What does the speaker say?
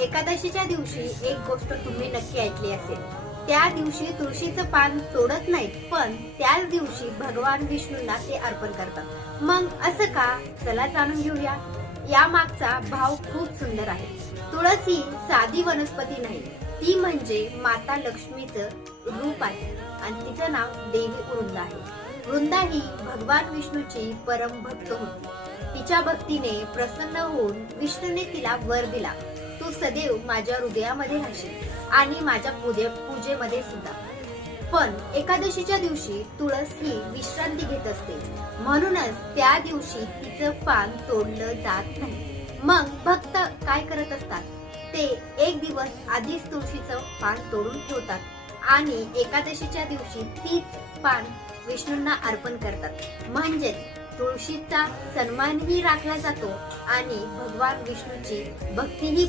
एकादशीच्या दिवशी एक गोष्ट तुम्ही नक्की ऐकली असेल. त्या दिवशी तुळशीचं पान तोडत नाहीत, पण त्याच दिवशी भगवान विष्णूंना ते अर्पण करतात. मग असं का? चला जाणून घेऊया. या मागचा भाव खूप सुंदर आहे. तुळस ही साधी वनस्पती नाही, ती म्हणजे माता लक्ष्मीचं रूप आहे आणि तिचं नाव देवी वृंदा आहे. वृंदा ही भगवान विष्णूची परम भक्त होती. तिच्या भक्तीने प्रसन्न होऊन विष्णूने तिला वर दिला, तू सदैव माझ्या हृदयामध्ये राहशील आणि माझ्या पूजेमध्ये सुद्धा. पण एकादशीच्या दिवशी तुळस ही विश्रांती घेत असते, म्हणूनच त्या दिवशी तिचं पान तोडलं जात नाही. मग भक्त काय करत असतात? ते एक दिवस आधीच तुळशीचं पान तोडून ठेवतात आणि एकादशीच्या दिवशी तीच पान विष्णूंना अर्पण करतात. म्हणजे तुळशीचा सन्मानही राखला जातो आणि भगवान विष्णूची भक्तीही